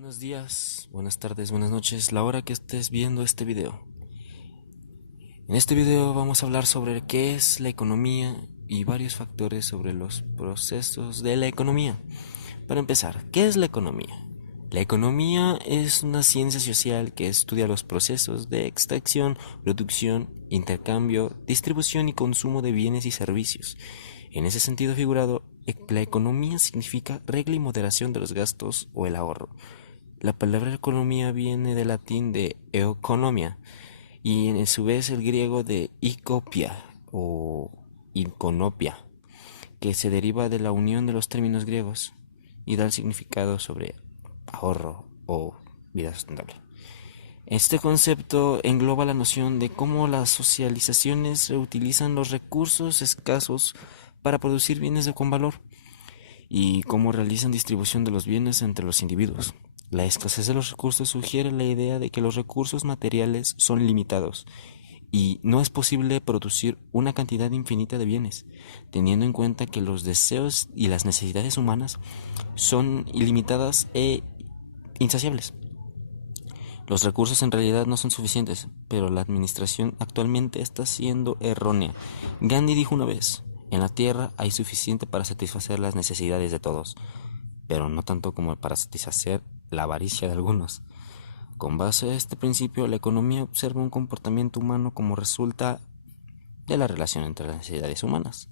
Buenos días, buenas tardes, buenas noches, la hora que estés viendo este video. En este video vamos a hablar sobre qué es la economía y varios factores sobre los procesos de la economía. Para empezar, ¿qué es la economía? La economía es una ciencia social que estudia los procesos de extracción, producción, intercambio, distribución y consumo de bienes y servicios. En ese sentido figurado, la economía significa regla y moderación de los gastos o el ahorro. La palabra economía viene del latín de economia y en su vez el griego de ikopia o iconopia, que se deriva de la unión de los términos griegos y da el significado sobre ahorro o vida sustentable. Este concepto engloba la noción de cómo las socializaciones reutilizan los recursos escasos para producir bienes con valor y cómo realizan distribución de los bienes entre los individuos. La escasez de los recursos sugiere la idea de que los recursos materiales son limitados y no es posible producir una cantidad infinita de bienes, teniendo en cuenta que los deseos y las necesidades humanas son ilimitadas e insaciables. Los recursos en realidad no son suficientes, pero la administración actualmente está siendo errónea. Gandhi dijo una vez: en la tierra hay suficiente para satisfacer las necesidades de todos, pero no tanto como para satisfacer la avaricia de algunos. Con base a este principio, la economía observa un comportamiento humano como resulta de la relación entre las necesidades humanas.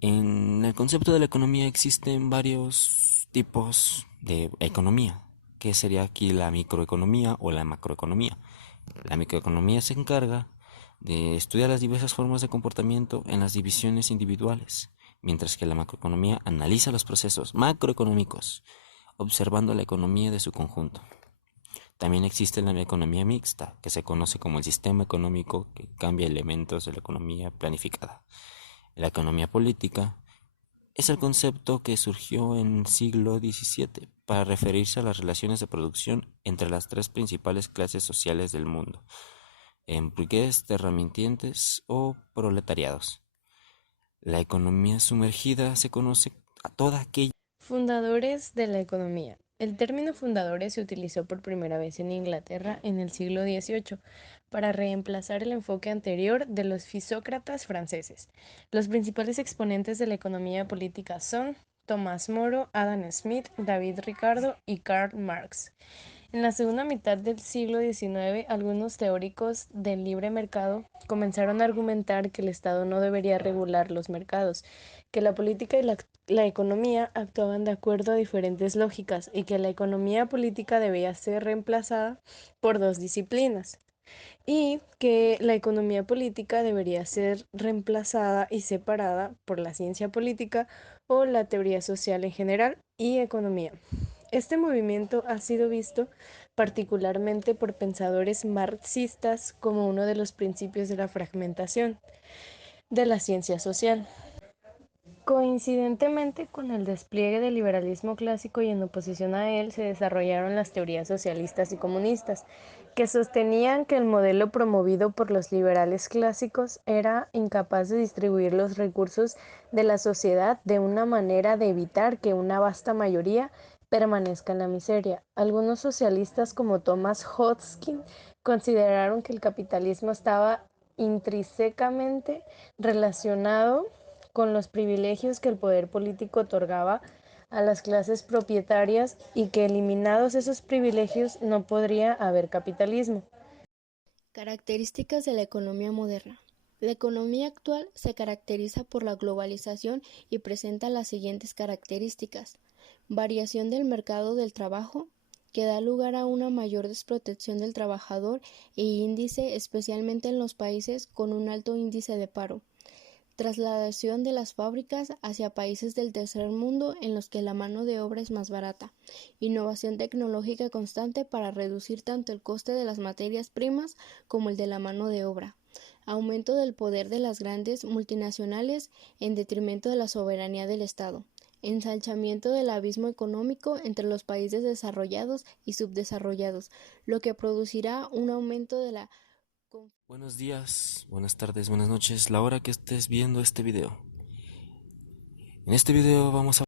En el concepto de la economía existen varios tipos de economía, que sería aquí la microeconomía o la macroeconomía. La microeconomía se encarga de estudiar las diversas formas de comportamiento en las divisiones individuales, mientras que la macroeconomía analiza los procesos macroeconómicos, observando la economía de su conjunto. También existe la economía mixta, que se conoce como el sistema económico que cambia elementos de la economía planificada. La economía política es el concepto que surgió en el siglo XVII para referirse a las relaciones de producción entre las tres principales clases sociales del mundo: burgués, terratenientes o proletariados. La economía sumergida se conoce a toda aquella. Fundadores de la economía. El término fundadores se utilizó por primera vez en Inglaterra en el siglo XVIII para reemplazar el enfoque anterior de los fisócratas franceses. Los principales exponentes de la economía política son Tomás Moro, Adam Smith, David Ricardo y Karl Marx. En la segunda mitad del siglo XIX, algunos teóricos del libre mercado comenzaron a argumentar que el Estado no debería regular los mercados, que la política y la economía actuaban de acuerdo a diferentes lógicas y que la economía política debía ser reemplazada por dos disciplinas y que la economía política debería ser reemplazada y separada por la ciencia política o la teoría social en general y economía. Este movimiento ha sido visto particularmente por pensadores marxistas como uno de los principios de la fragmentación de la ciencia social. Coincidentemente con el despliegue del liberalismo clásico y en oposición a él se desarrollaron las teorías socialistas y comunistas, que sostenían que el modelo promovido por los liberales clásicos era incapaz de distribuir los recursos de la sociedad de una manera de evitar que una vasta mayoría permanezca en la miseria. Algunos socialistas como Thomas Hodgkin consideraron que el capitalismo estaba intrínsecamente relacionado con los privilegios que el poder político otorgaba a las clases propietarias y que eliminados esos privilegios no podría haber capitalismo. Características de la economía moderna. La economía actual se caracteriza por la globalización y presenta las siguientes características: variación del mercado del trabajo, que da lugar a una mayor desprotección del trabajador e índice especialmente en los países con un alto índice de paro. Trasladación de las fábricas hacia países del tercer mundo en los que la mano de obra es más barata. Innovación tecnológica constante para reducir tanto el coste de las materias primas como el de la mano de obra. Aumento del poder de las grandes multinacionales en detrimento de la soberanía del Estado. Ensanchamiento del abismo económico entre los países desarrollados y subdesarrollados, lo que producirá un aumento de la. Buenos días, buenas tardes, buenas noches, la hora que estés viendo este video. En este video vamos a